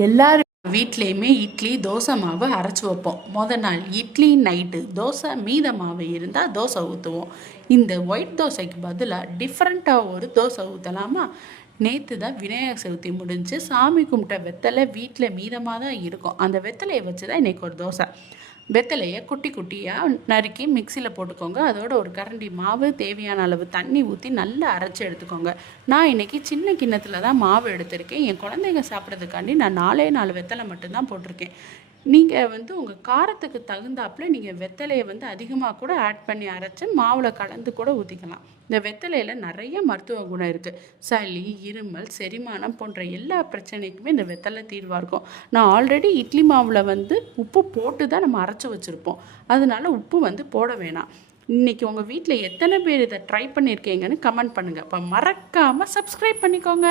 எல்லாரும் வீட்லேயுமே இட்லி தோசை மாவு அரைச்சி வைப்போம். நாள் இட்லி நைட்டு தோசை மீத மாவு இருந்தால் தோசை ஊற்றுவோம். இந்த ஒயிட் தோசைக்கு பதிலாக டிஃப்ரெண்ட்டாக ஒரு தோசை ஊற்றலாமா? நேற்று தான் விநாயகர் சதுர்த்தி முடிஞ்சு சாமி கும்பிட்ட வெத்தலை வீட்டில் மீதமாக தான் இருக்கும். அந்த வெத்தலையை வச்சு தான் இன்றைக்கி ஒரு தோசை. வெத்தலையை குட்டி குட்டியாக நறுக்கி மிக்சியில் போட்டுக்கோங்க. அதோட ஒரு கரண்டி மாவு, தேவையான அளவு தண்ணி ஊற்றி நல்லா அரைச்சி எடுத்துக்கோங்க. நான் இன்றைக்கி சின்ன கிண்ணத்தில் தான் மாவு எடுத்திருக்கேன். என் குழந்தைங்க சாப்பிட்றதுக்காண்டி நான் 4 வெத்தலை மட்டும்தான் போட்டிருக்கேன். நீங்கள் உங்கள் காரத்துக்கு தகுந்தாப்பில் நீங்கள் வெத்தலையை அதிகமாக கூட ஆட் பண்ணி அரைச்சி மாவில் கலந்து கூட ஊற்றிக்கலாம். இந்த வெத்தலையில் நிறைய மருத்துவ குணம் இருக்குது. சளி, இருமல், செரிமானம் போன்ற எல்லா பிரச்சனைக்குமே இந்த வெத்தலை தீர்வாக இருக்கும். நான் ஆல்ரெடி இட்லி மாவில் உப்பு போட்டு தான் நம்ம அரைச்சி வச்சுருப்போம். அதனால உப்பு போட வேணாம். இன்றைக்கி உங்கள் வீட்டில் எத்தனை பேர் இதை ட்ரை பண்ணியிருக்கீங்கன்னு கமெண்ட் பண்ணுங்கள். இப்போ மறக்காமல் சப்ஸ்கிரைப் பண்ணிக்கோங்க.